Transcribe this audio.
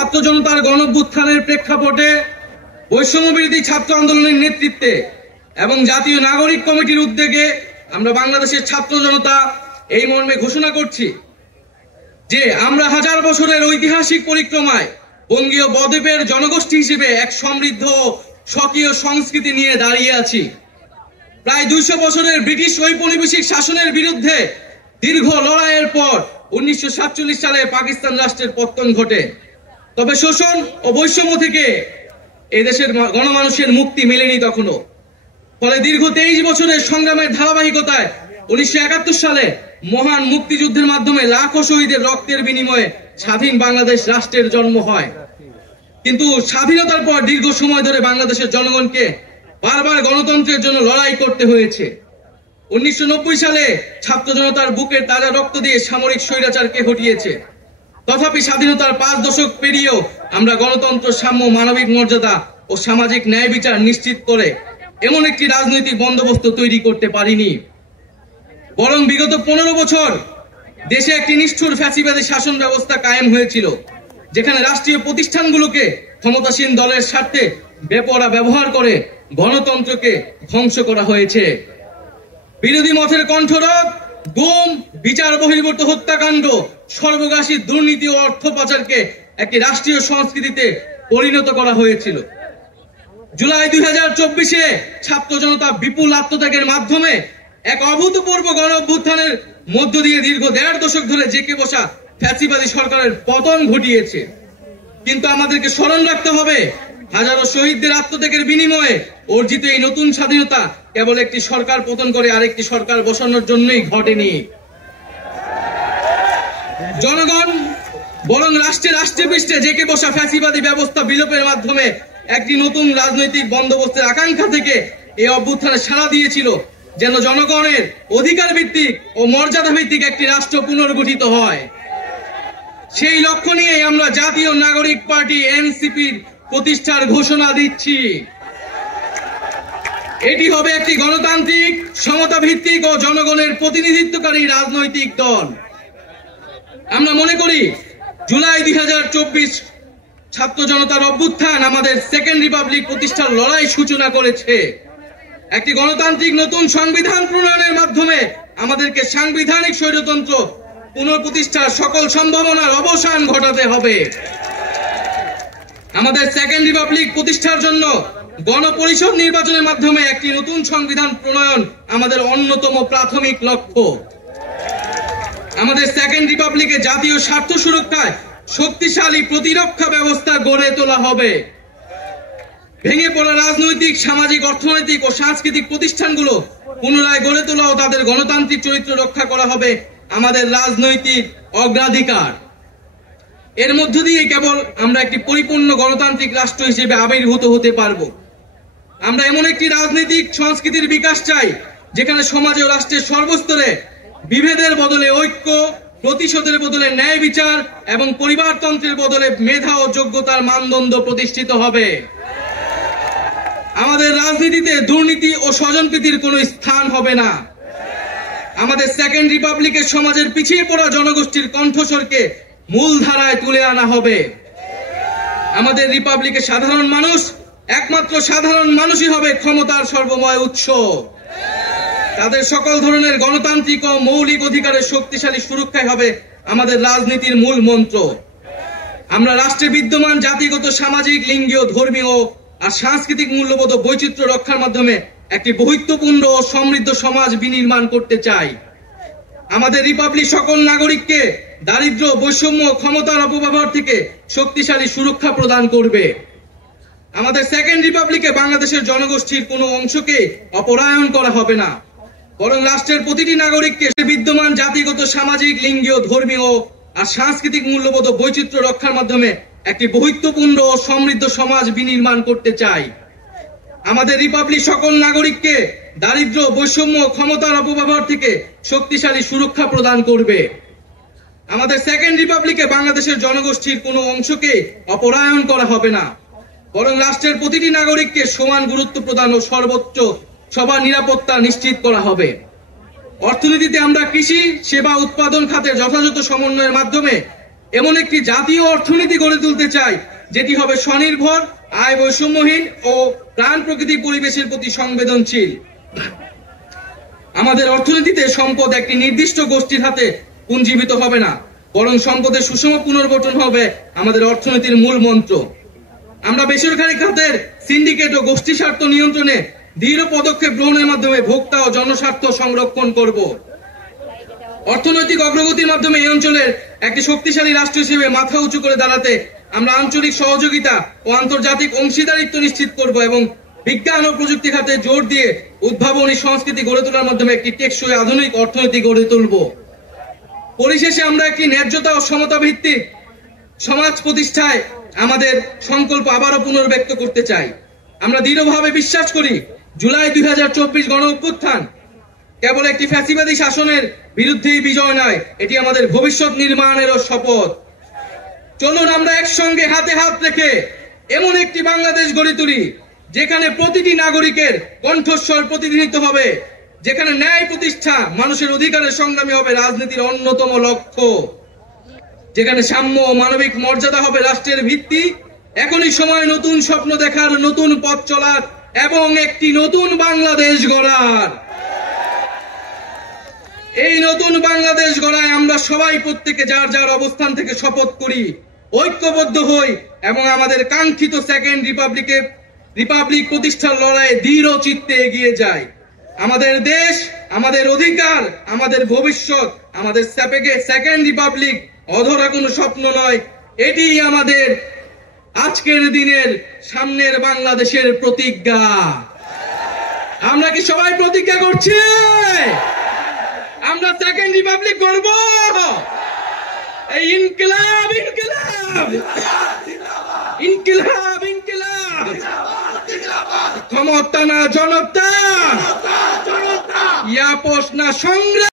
ছাত্র জনতার গণঅভ্যুত্থানের প্রেক্ষাপটে বৈষম্যবিরোধী ছাত্র আন্দোলনের নেতৃত্বে এবং জাতীয় নাগরিক কমিটির উদ্যোগে আমরা বাংলাদেশের ছাত্র জনতা এই মর্মে ঘোষণা করছি যে আমরা হাজার বছরের ঐতিহাসিক পরিক্রমায় বঙ্গীয় বদ্বীপের জনগোষ্ঠী হিসেবে এক সমৃদ্ধ স্বকীয় সংস্কৃতি নিয়ে দাঁড়িয়ে আছি। প্রায় 200 বছরের ব্রিটিশ ঔপনিবেশিক শাসনের বিরুদ্ধে দীর্ঘ লড়াইয়ের পর 1947 সালে পাকিস্তান রাষ্ট্রের পতন ঘটে। তবে শোষণ ও বৈষম্য থেকে এই দেশের গণমানুষের মুক্তি মেলেনি তখনও। ফলে দীর্ঘ 23 বছরের সংগ্রামের ধারাবাহিকতায় 1971 সালে মহান মুক্তিযুদ্ধের মাধ্যমে লাখো শহীদের রক্তের বিনিময়ে স্বাধীন বাংলাদেশ রাষ্ট্রের জন্ম হয়। কিন্তু স্বাধীনতার পর দীর্ঘ সময় ধরে বাংলাদেশের জনগণকে বারবার গণতন্ত্রের জন্য লড়াই করতে হয়েছে। 1990 সালে ছাত্র জনতার বুকের তাজা রক্ত দিয়ে সামরিক স্বৈরাচারকে হটিয়েছে। তথাপি স্বাধীনতার 5 দশক পেরিয়েও আমরা গণতন্ত্র, সাম্য, মানবিক মর্যাদা ও সামাজিক ন্যায় বিচার নিশ্চিত করে এমন একটি রাজনৈতিক বন্দোবস্ত তৈরি করতে পারিনি। বরং বিগত 15 বছর দেশে একটি নিষ্ঠুর ফ্যাসিবাদী শাসন ব্যবস্থা কায়েম হয়েছিল, যেখানে রাষ্ট্রীয় প্রতিষ্ঠানগুলোকে ক্ষমতাসীন দলের স্বার্থে বেপরোয়া ব্যবহার করে গণতন্ত্রকে ধ্বংস করা হয়েছে। বিরোধী মতের কণ্ঠরোধ, গুম, বিচার বহির্ভূত হত্যাকাণ্ড, সর্বগ্রাসী দুর্নীতি ও অর্থ পাচারকে একটি রাষ্ট্রীয় সংস্কৃতিতে পরিণত করা হয়েছিল। জুলাই 2024-এ ছাত্র জনতা বিপুল আত্মত্যাগের মাধ্যমে এক অভূতপূর্ব গণঅভ্যুত্থানের মধ্য দিয়ে দীর্ঘ 1.5 দশক ধরে জেঁকে বসা ফ্যাসিবাদী সরকারের পতন ঘটিয়েছে। কিন্তু আমাদেরকে স্মরণ রাখতে হবে, হাজারো শহীদদের আত্মত্যাগের বিনিময়ে অর্জিত এই নতুন স্বাধীনতা কেবল একটি সরকার পতন করে আরেকটি সরকার বসানোর জন্যই ঘটেনি। জনগণ বরং রাষ্ট্রে পৃষ্ঠে জেঁকে বসা ফ্যাসিবাদী ব্যবস্থা বিলোপের মাধ্যমে একটি নতুন রাজনৈতিক বন্দোবস্তের আকাঙ্ক্ষা থেকে এই অভ্যুত্থানে সাড়া দিয়েছিল, যেন জনগণের অধিকার ভিত্তিক ও মর্যাদা ভিত্তিক একটি রাষ্ট্র পুনর্গঠিত হয়। সেই লক্ষ্য নিয়ে আমরা জাতীয় নাগরিক পার্টি এনসিপির প্রতিষ্ঠার ঘোষণা দিচ্ছি। এটি হবে একটি গণতান্ত্রিক, সমতা ভিত্তিক ও জনগণের প্রতিনিধিত্বকারী রাজনৈতিক দল। আমরা মনে করি জুলাই 2024 ছাত্র জনতার অভ্যুত্থান আমাদের সেকেন্ড রিপাবলিক প্রতিষ্ঠার লড়াই সূচনা করেছে। একটি গণতান্ত্রিক নতুন সংবিধান প্রণয়নের মাধ্যমে আমাদেরকে সাংবিধানিক স্বৈরতন্ত্র পুনঃপ্রতিষ্ঠার সকল সম্ভাবনার অবসান ঘটাতে হবে। আমাদের সেকেন্ড রিপাবলিক প্রতিষ্ঠার জন্য গণপরিষদ নির্বাচনের মাধ্যমে একটি নতুন সংবিধান প্রণয়ন আমাদের অন্যতম প্রাথমিক লক্ষ্য। আমাদের সেকেন্ড রিপাবলিকে জাতীয় স্বার্থ সুরক্ষায় শক্তিশালী প্রতিরক্ষা ব্যবস্থা গড়ে তোলা হবে। ভেঙে পড়া রাজনৈতিক, সামাজিক, অর্থনৈতিক ও সাংস্কৃতিক প্রতিষ্ঠানগুলো পুনরায় গড়ে তোলা ও তাদের গণতান্ত্রিক চরিত্র রক্ষা করা হবে আমাদের রাজনৈতিক অগ্রাধিকার। এর মধ্য দিয়ে কেবল আমরা একটি পরিপূর্ণ গণতান্ত্রিক রাষ্ট্র হিসেবে আবির্ভূত হতে পারব। আমরা এমন একটি রাজনৈতিক সংস্কৃতির বিকাশ চাই, যেখানে সমাজে ও রাষ্ট্রের সর্বস্তরে বিভেদের বদলে ঐক্য, প্রতিশোধের বদলে ন্যায় বিচার এবং পরিবারতন্ত্রের বদলে মেধা ও যোগ্যতার মানদণ্ড প্রতিষ্ঠিত হবে। আমাদের রাজনীতিতে দুর্নীতি ও স্বজনপ্রীতির কোনো স্থান হবে না। আমাদের সেকেন্ড রিপাবলিকের সমাজের পিছিয়ে পড়া জনগোষ্ঠীর কণ্ঠস্বরকে মূলধারায় তুলে আনা হবে। আমাদের রিপাবলিকের সাধারণ মানুষ, একমাত্র সাধারণ মানুষই হবে ক্ষমতার সর্বময় উৎস। তাদের সকল ধরনের গণতান্ত্রিক ও মৌলিক অধিকারের শক্তিশালী সুরক্ষাই হবে আমাদের রাজনীতির মূল মন্ত্র। আমরা রাষ্ট্রে বিদ্যমান জাতিগত, সামাজিক, লিঙ্গীয়, ধর্মীয় আর সাংস্কৃতিক মূল্যবোধ ও বৈচিত্র্য রক্ষার মাধ্যমে একটি বৈচিত্র্যপূর্ণ ও সমৃদ্ধ সমাজ বিনির্মাণ করতে চাই। আমাদের রিপাবলিক সকল নাগরিককে দারিদ্র্য, বৈষম্য, ক্ষমতার অপব্যবহার থেকে শক্তিশালী সুরক্ষা প্রদান করবে। আমাদের সেকেন্ড রিপাবলিকে বাংলাদেশের জনগোষ্ঠীর কোনো অংশকে অপরায়ণ করা হবে না, বরং রাষ্ট্রের প্রতিটি নাগরিককে বিদ্যমান জাতিগত, সামাজিক, লিঙ্গীয়, ধর্মীয় আর সাংস্কৃতিক মূল্যবোধ ও বৈচিত্র্য রক্ষার মাধ্যমে একটি বৈচিত্র্যপূর্ণ ও সমৃদ্ধ সমাজ বিনির্মাণ করতে চাই। আমাদের রিপাবলিক সকল নাগরিককে দারিদ্র্য, বৈষম্য, ক্ষমতার অপব্যবহার থেকে শক্তিশালী সুরক্ষা প্রদান করবে। আমাদের সেকেন্ড রিপাবলিকে বাংলাদেশের জনগোষ্ঠীর কোনো অংশকে অপরায়ণ করা হবে না, বরং রাষ্ট্রের প্রতিটি নাগরিককে সমান গুরুত্ব প্রদান ও সর্বোচ্চ সবার নিরাপত্তা নিশ্চিত করা হবে। অর্থনীতিতে আমরা কৃষি, সেবা, উৎপাদন খাতের যথাযথ সমন্বয়ের মাধ্যমে এমন একটি জাতীয় অর্থনীতি গড়ে তুলতে চাই যেটি হবে স্বনির্ভর, আয় বৈষম্যহীন ও প্রাণ প্রকৃতি পরিবেশের প্রতি সংবেদনশীল। আমাদের অর্থনীতিতে সম্পদ একটি নির্দিষ্ট গোষ্ঠীর হাতে পুঞ্জীবিত হবে না, বরং সম্পদের সুষম পুনর্গঠন হবে আমাদের অর্থনীতির মূল মন্ত্র। আমরা বেসরকারি খাতের সিন্ডিকেট ও গোষ্ঠী স্বার্থ নিয়ন্ত্রণে দৃঢ় পদক্ষেপ গ্রহণের মাধ্যমে ভোক্তা ও জনস্বার্থ সংরক্ষণ করব। অর্থনৈতিক অগ্রগতির মাধ্যমে এই অঞ্চলের একটি শক্তিশালী রাষ্ট্র হিসেবে মাথা উঁচু করে দাঁড়াতে আমরা আঞ্চলিক সহযোগিতা ও আন্তর্জাতিক অংশীদারিত্ব নিশ্চিত করব এবং বিজ্ঞান ও প্রযুক্তি খাতে জোর দিয়ে উদ্ভাবনী সংস্কৃতি গড়ে তোলার মাধ্যমে একটি টেকসই আধুনিক অর্থনীতি গড়ে তুলব। পরিশেষে আমরা একটি ন্যায্যতা ও সমতা ভিত্তিক সমাজ প্রতিষ্ঠায় আমাদের সংকল্প আবারও পুনর্ব্যক্ত করতে চাই। আমরা দৃঢ়ভাবে বিশ্বাস করি জুলাই 2024 গণ অভ্যুত্থান কেবল একটি ফ্যাসিবাদী শাসনের বিরুদ্ধেই বিজয় নয়, এটি আমাদের ভবিষ্যৎ নির্মাণেরও শপথ। চলুন আমরা একসঙ্গে হাতে হাত রেখে এমন একটি বাংলাদেশ গড়ে তুলি যেখানে প্রতিটি নাগরিকের কণ্ঠস্বর প্রতিনিধিত্ব হবে, যেখানে ন্যায় প্রতিষ্ঠা মানুষের অধিকারের সংগ্রামী হবে রাজনীতির অন্যতম লক্ষ্য, যেখানে সাম্য ও মানবিক মর্যাদা হবে রাষ্ট্রের ভিত্তি। এখনই সময় নতুন স্বপ্ন দেখার, নতুন পথ চলার এবং একটি নতুন বাংলাদেশ গড়ার। এই নতুন বাংলাদেশ গড়ায় আমরা সবাই প্রত্যেকে যার যার অবস্থান থেকে শপথ করি, ঐক্যবদ্ধ হই এবং আমাদের কাঙ্ক্ষিত সেকেন্ড রিপাবলিক প্রতিষ্ঠার লড়াইয়ে দৃঢ় চিত্তে এগিয়ে যাই। আমাদের দেশ, আমাদের অধিকার, আমাদের ভবিষ্যৎ, আমাদের সেকেন্ড রিপাবলিক অধরা কোনো স্বপ্ন নয়, এটি আমাদের আজকের দিনের সামনের বাংলাদেশের প্রতিজ্ঞা। আমরা কি সবাই প্রতিজ্ঞা করছি আমরা সেকেন্ড রিপাবলিক করব? এই ইনকিলাব ইনকিলাব ইনকিলাব ইনকিলাব ক্ষমতা না জনতা, ইয়াপস না সংগ্রাম।